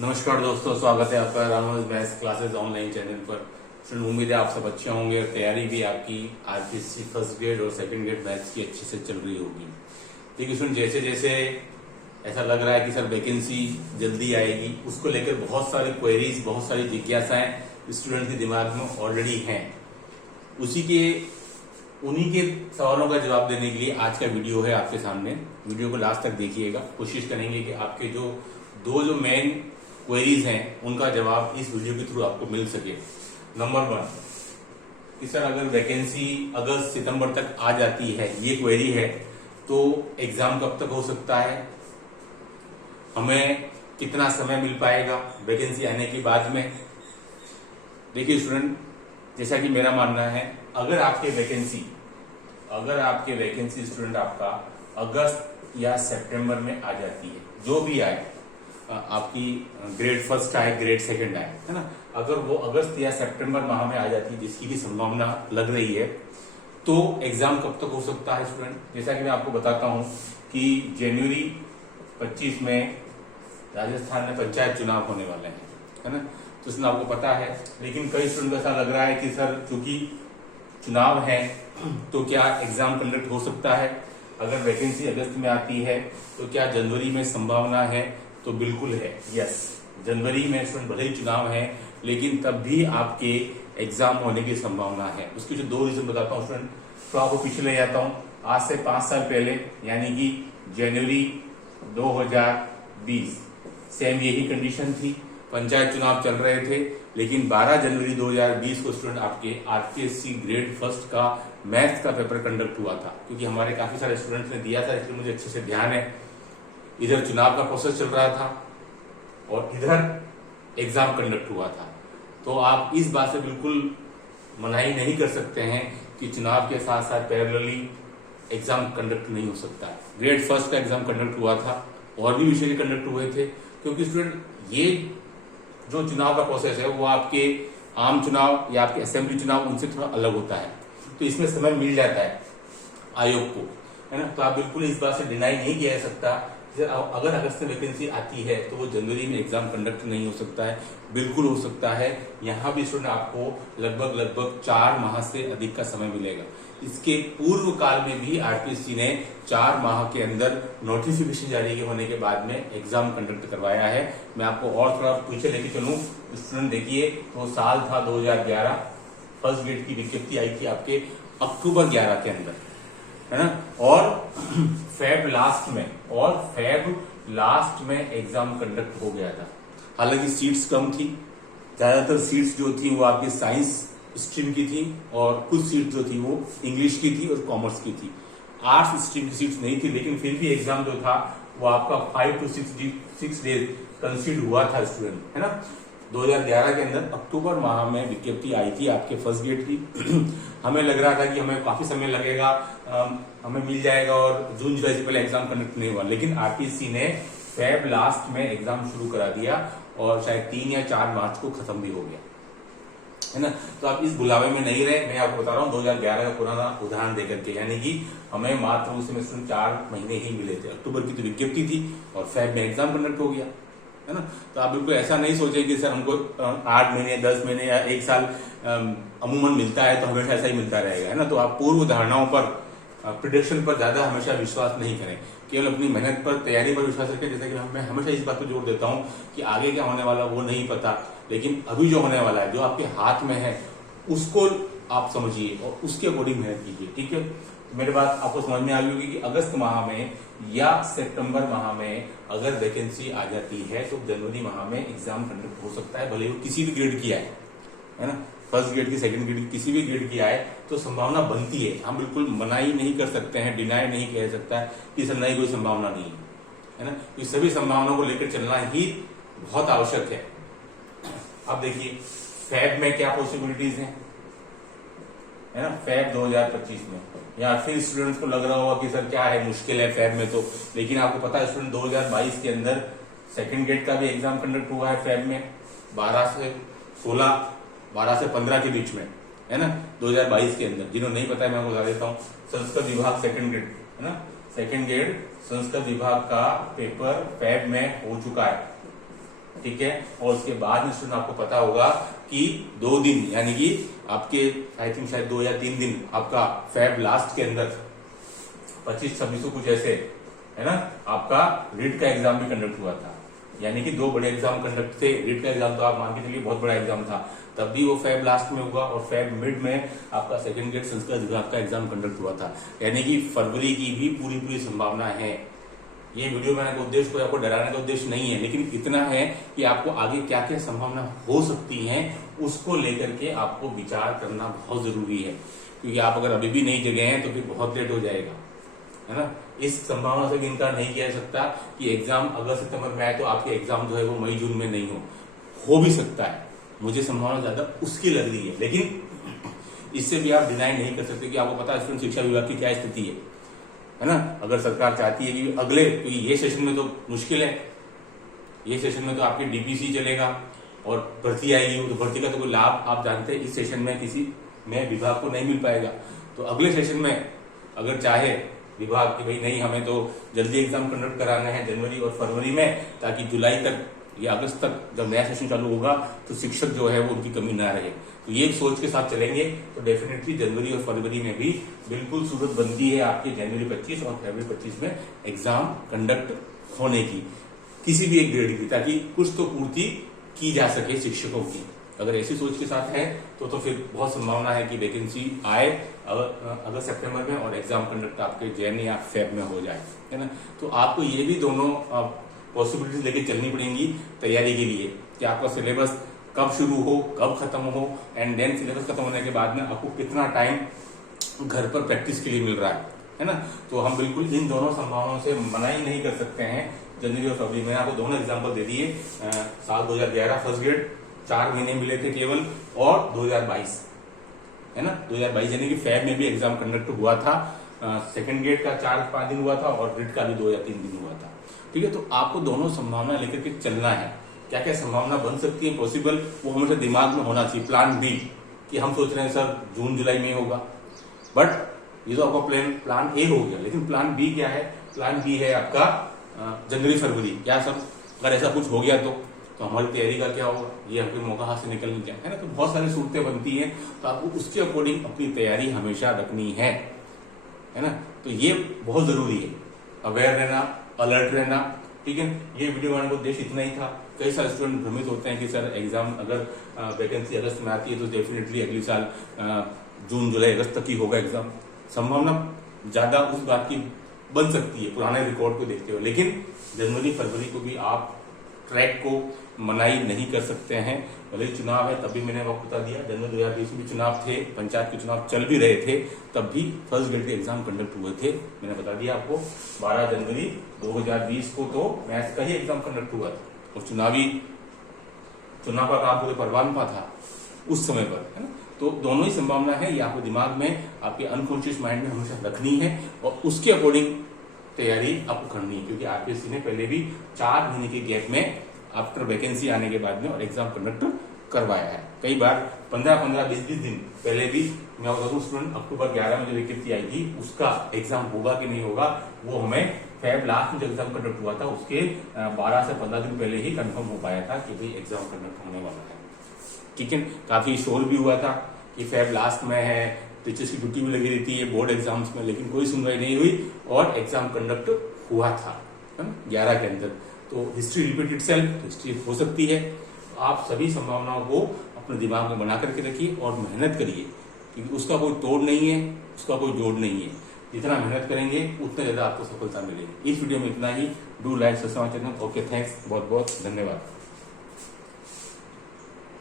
नमस्कार दोस्तों, स्वागत है आपका रामोज मैथ्स क्लासेस ऑनलाइन चैनल पर। स्टूडेंट, उम्मीद है आप सब अच्छे होंगे और तैयारी भी आपकी आरपीएससी फर्स्ट ग्रेड और सेकंड ग्रेड मैथ्स की अच्छे से चल रही होगी। देखिए स्टूडेंट, जैसे जैसे ऐसा लग रहा है कि सर वैकेंसी जल्दी आएगी, उसको लेकर बहुत सारी क्वेरीज, बहुत सारी जिज्ञासाएं स्टूडेंट के दिमाग में ऑलरेडी हैं। उन्हीं के सवालों का जवाब देने के लिए आज का वीडियो है आपके सामने। वीडियो को लास्ट तक देखिएगा। कोशिश करेंगे कि आपके जो मेन क्वेरीज हैं उनका जवाब इस वीडियो के थ्रू आपको मिल सके। नंबर 1 कि सर अगर वैकेंसी अगस्त सितंबर तक आ जाती है, ये क्वेरी है, तो एग्जाम कब तक हो सकता है, हमें कितना समय मिल पाएगा वैकेंसी आने के बाद में। देखिए स्टूडेंट, जैसा कि मेरा मानना है, अगर आपके वैकेंसी स्टूडेंट आपका अगस्त या सितंबर में आ जाती है, जो भी आए, आपकी ग्रेड फर्स्ट आए, ग्रेड सेकंड आए, है ना, अगर वो अगस्त या सितंबर माह में आ जाती है, जिसकी भी संभावना लग रही है, तो एग्जाम कब तक हो सकता है स्टूडेंट। जैसा कि मैं आपको बताता हूं कि जनवरी 25 में राजस्थान में पंचायत चुनाव होने वाले हैं, है ना, तो इसमें आपको पता है। लेकिन कई स्टूडेंट को ऐसा लग रहा है कि सर चूंकि चुनाव है तो क्या एग्जाम कंडक्ट हो सकता है। अगर वैकेंसी अगस्त में आती है तो क्या जनवरी में संभावना है, तो बिल्कुल है, यस। जनवरी में स्टूडेंट भले ही चुनाव है, लेकिन तब भी आपके एग्जाम होने की संभावना है। उसके जो 2 रीजन बताता हूँ स्टूडेंट, तो आपको पीछे ले जाता हूँ। आज से 5 साल पहले, यानी कि जनवरी 2020, सेम यही कंडीशन थी, पंचायत चुनाव चल रहे थे, लेकिन 12 जनवरी 2020 को स्टूडेंट आपके आरपीएससी ग्रेड फर्स्ट का मैथ्स का पेपर कंडक्ट हुआ था। क्योंकि हमारे काफी सारे स्टूडेंट्स ने दिया था, इसलिए मुझे अच्छे से ध्यान है। इधर चुनाव का प्रोसेस चल रहा था और इधर एग्जाम कंडक्ट हुआ था। तो आप इस बात से बिल्कुल मनाही नहीं कर सकते हैं कि चुनाव के साथ साथ पैरेलली एग्जाम कंडक्ट नहीं हो सकता। ग्रेड फर्स्ट का एग्जाम कंडक्ट हुआ था, और भी विषय कंडक्ट हुए थे, क्योंकि स्टूडेंट ये जो चुनाव का प्रोसेस है वो आपके आम चुनाव या आपके असेंबली चुनाव उनसे थोड़ा अलग होता है, तो इसमें समय मिल जाता है आयोग को, है ना। तो आप बिल्कुल इस बात से डिनाई नहीं किया जा सकता। अगर अगस्त में वैकेंसी आती है तो वो जनवरी में एग्जाम कंडक्ट नहीं हो सकता है, बिल्कुल हो सकता है। यहाँ भी स्टूडेंट आपको लगभग 4 माह से अधिक का समय मिलेगा। इसके पूर्व काल में भी आरपीएससी ने 4 माह के अंदर नोटिफिकेशन जारी होने के बाद में एग्जाम कंडक्ट करवाया है। मैं आपको और थोड़ा पीछे लेके चलूं स्टूडेंट, देखिए तो साल था 2011, फर्स्ट ग्रेड की विज्ञप्ति आई थी आपके अक्टूबर 11 के अंदर, है ना, और फेब लास्ट में एग्जाम कंडक्ट हो गया था। हालांकि सीट्स कम थी, ज्यादातर सीट्स जो थी वो आपकी साइंस स्ट्रीम की थी, और कुछ सीट जो थी वो इंग्लिश की थी और कॉमर्स की थी। आर्ट्स स्ट्रीम की सीट्स नहीं थी, लेकिन फिर भी एग्जाम जो था वो आपका 5 to 6 डेज कंसीडर हुआ था स्टूडेंट, है ना। 2011 के अंदर अक्टूबर माह में विज्ञप्ति आई थी आपके फर्स्ट ग्रेड की। हमें लग रहा था कि हमें काफी समय लगेगा, हमें मिल जाएगा, और जून जुलाई से पहले एग्जाम कंडक्ट नहीं हुआ। लेकिन आरपीएससी ने फेब लास्ट में एग्जाम शुरू करा दिया, और शायद 3 या 4 मार्च को खत्म भी हो गया, है ना। तो आप इस बुलावे में नहीं रहे। मैं आपको बता रहा हूँ 2011 का पुराना उदाहरण देकर के, यानी कि हमें मात्र उस समय 4 महीने ही मिले थे। अक्टूबर की तो विज्ञप्ति थी और फेब में एग्जाम कंडक्ट हो गया, है ना। तो आप बिल्कुल ऐसा नहीं सोचे कि सर हमको 8 महीने, 10 महीने या 1 साल अमूमन मिलता है तो हमेशा ऐसा ही मिलता रहेगा, है ना। तो आप पूर्व धारणाओं पर, प्रिडिक्शन पर ज्यादा हमेशा विश्वास नहीं करें, केवल अपनी मेहनत पर, तैयारी पर विश्वास रखें। जैसे कि मैं हमेशा इस बात पर जोर देता हूं कि आगे क्या होने वाला वो नहीं पता, लेकिन अभी जो होने वाला है, जो आपके हाथ में है, उसको आप समझिए और उसके अकॉर्डिंग मेहनत कीजिए, ठीक है। मेरी बात आपको समझ में आ गई होगी कि अगस्त माह में या सितंबर माह में अगर वैकेंसी आ जाती है तो जनवरी माह में एग्जाम कंडक्ट हो सकता है, भले वो किसी भी ग्रेड की आए, है ना, फर्स्ट ग्रेड की, सेकंड ग्रेड की, किसी भी ग्रेड की आए, तो संभावना बनती है। हम बिल्कुल मनाही नहीं कर सकते हैं, डिनाई नहीं कह सकता है कि सर नहीं, कोई संभावना नहीं है ना। तो सभी संभावनाओं को लेकर चलना ही बहुत आवश्यक है। अब देखिए फेब में क्या पॉसिबिलिटीज हैं, है ना, फेब 2025 में। या फिर स्टूडेंट्स को लग रहा होगा कि सर क्या है, मुश्किल है फेब में तो, लेकिन आपको पता है स्टूडेंट 2022 के अंदर सेकंड ग्रेड का भी एग्जाम कंडक्ट हुआ है फेब में, 12 से 16, 12 से 15 के बीच में, है ना, 2022 के अंदर। जिन्होंने नहीं पता है मैं आपको बता देता हूँ, संस्कृत विभाग सेकंड ग्रेड, है ना, सेकंड ग्रेड संस्कृत विभाग का पेपर फेब में हो चुका है, ठीक है। और उसके बाद में स्टूडेंट आपको पता होगा कि 2 दिन यानी कि आपके आई थिंक शायद 2 या 3 दिन आपका फेब लास्ट के अंदर 25-26 को कुछ ऐसे है ना, आपका रीट का एग्जाम भी कंडक्ट हुआ था। यानी कि 2 बड़े एग्जाम कंडक्ट थे। रीट का एग्जाम तो आप मान के चलिए बहुत बड़ा एग्जाम था, तब भी वो फेब लास्ट में होगा। और फेब मिड में आपका सेकंड ग्रेड संस्कृत विभाग का एग्जाम कंडक्ट हुआ था। यानी कि फरवरी की भी पूरी संभावना है। ये वीडियो बनाने का उद्देश्य कोई आपको डराने का उद्देश्य नहीं है, लेकिन इतना है कि आपको आगे क्या क्या संभावना हो सकती है उसको लेकर के आपको विचार करना बहुत जरूरी है। क्योंकि आप अगर अभी भी नहीं जगे हैं तो फिर बहुत लेट हो जाएगा, है ना। इस संभावना से भी इनकार नहीं किया जा सकता कि एग्जाम अगस्त सितंबर में आए तो आपके एग्जाम जो है वो मई जून में नहीं हो भी सकता है। मुझे संभावना ज्यादा उसकी लग रही है, लेकिन इससे भी आप डिनाई नहीं कर सकते कि आपको पता है स्टूडेंट शिक्षा विभाग की क्या स्थिति है ना। अगर सरकार चाहती है कि अगले, क्योंकि ये सेशन में तो मुश्किल है, ये सेशन में तो आपके डीपीसी चलेगा और भर्ती आएगी, तो भर्ती का तो कोई लाभ आप जानते हैं इस सेशन में किसी में विभाग को नहीं मिल पाएगा। तो अगले सेशन में अगर चाहे विभाग की भाई नहीं, हमें तो जल्दी एग्जाम कंडक्ट कराना है जनवरी और फरवरी में, ताकि जुलाई तक या अगस्त तक जब नया सेशन चालू होगा तो शिक्षक जो है वो उनकी कमी ना रहे, तो ये सोच के साथ चलेंगे तो डेफिनेटली जनवरी और फरवरी में भी बिल्कुल सूरत बनती है आपके जनवरी 25 और फरवरी 25 में एग्जाम कंडक्ट होने की, किसी भी एक ग्रेड की, ताकि कुछ तो पूर्ति की जा सके शिक्षकों की। अगर ऐसी सोच के साथ है तो फिर बहुत संभावना है कि वैकेंसी आए अगस्त सितंबर में और एग्जाम कंडक्ट आपके जैन या फेब में हो जाए, है ना। तो आपको ये भी दोनों पॉसिबिलिटीज लेके चलनी पड़ेंगी तैयारी के लिए कि आपका सिलेबस कब शुरू हो, कब खत्म हो, एंड देन सिलेबस खत्म होने के बाद में आपको कितना टाइम घर पर प्रैक्टिस के लिए मिल रहा है ना। तो हम बिल्कुल इन दोनों संभावनाओं से मना ही नहीं कर सकते हैं जनवरी और फरवरी। मैंने आपको दोनों एग्जाम्पल दे दिए। साल 2011 फर्स्ट ग्रेड 4 महीने मिले थे केवल, और 2022 है ना, 2022 यानी कि फेब में भी एग्जाम कंडक्ट हुआ था। सेकंड ग्रेड का 4-5 दिन हुआ था और रिट का भी 2 या 3 दिन हुआ था। ठीक है, तो आपको दोनों संभावना लेकर के चलना है। क्या क्या संभावना बन सकती है पॉसिबल, वो हमेशा दिमाग में होना चाहिए। प्लान बी, कि हम सोच रहे हैं सर जून जुलाई में होगा, बट ये तो आपका प्लान ए हो गया, लेकिन प्लान बी क्या है? प्लान बी है आपका जनवरी फरवरी। क्या सर अगर ऐसा कुछ हो गया तो हमारी तैयारी का क्या होगा? ये आपके मौका हाथ से निकल नहीं जाए, है ना। तो बहुत सारी सूरतें बनती हैं, तो आपको उसके अकॉर्डिंग अपनी तैयारी हमेशा रखनी है ना। तो ये बहुत जरूरी है, अवेयर रहना, अलर्ट रहना। ठीक है, ये वीडियो बनाने का उद्देश्य इतना ही था। कई सारे स्टूडेंट भ्रमित होते हैं कि सर एग्जाम अगर वैकेंसी अगस्त में आती है तो डेफिनेटली अगले साल जून जुलाई अगस्त तक ही होगा एग्जाम। संभावना ज्यादा उस बात की बन सकती है पुराने रिकॉर्ड को देखते हुए, लेकिन जनवरी फरवरी को भी आप ट्रैक को मनाही नहीं कर सकते हैं। भले चुनाव है, तभी मैंने आपको बता दिया। जनवरी 2020 में भी चुनाव थे, पंचायत के चुनाव चल भी रहे थे, तब भी फर्स्ट ग्रेड के एग्जाम कंडक्ट हुए थे। मैंने बता दिया आपको 12 जनवरी 2020 को तो मैथ्स का ही एग्जाम कंडक्ट हुआ था, और चुनाव का काम पूरे परवान था उस समय पर, है ना। तो दोनों ही संभावना है, ये आपको दिमाग में, आपके अनकॉन्शियस माइंड में हमेशा रखनी है, और उसके अकॉर्डिंग तैयारी आपको करनी है। क्योंकि आरपीएससी ने पहले भी 4 महीने के गैप में आफ्टर वैकेंसी आने के बाद में और एग्जाम कंडक्ट करवाया है। कई बार 15-15, 20-20 दिन पहले भी, मैं बता दूं स्टूडेंट, अक्टूबर 11 में जो वैकेंसी आई थी उसका एग्जाम होगा कि नहीं होगा वो हमें फेब लास्ट में जो एग्जाम कंडक्ट हुआ था उसके 12 से 15 दिन पहले ही कंफर्म हो पाया था कि भाई एग्जाम कंडक्ट होने वाला है। ठीक है, काफी शोर भी हुआ था कि फेब लास्ट में है, टीचर्स की छुट्टी भी लगी रहती है बोर्ड एग्जाम्स में, लेकिन कोई सुनवाई नहीं हुई और एग्जाम कंडक्ट हुआ था 11 के अंदर। तो हिस्ट्री रिपीट इटसेल्फ, हिस्ट्री हो सकती है। आप सभी संभावनाओं को अपने दिमाग में बना करके रखिए और मेहनत करिए, क्योंकि उसका कोई तोड़ नहीं है, उसका कोई जोड़ नहीं है। जितना मेहनत करेंगे उतना ज्यादा आपको सफलता मिलेगी। इस वीडियो में इतना ही। Do like, subscribe channel. Okay, thanks, बहुत बहुत धन्यवाद।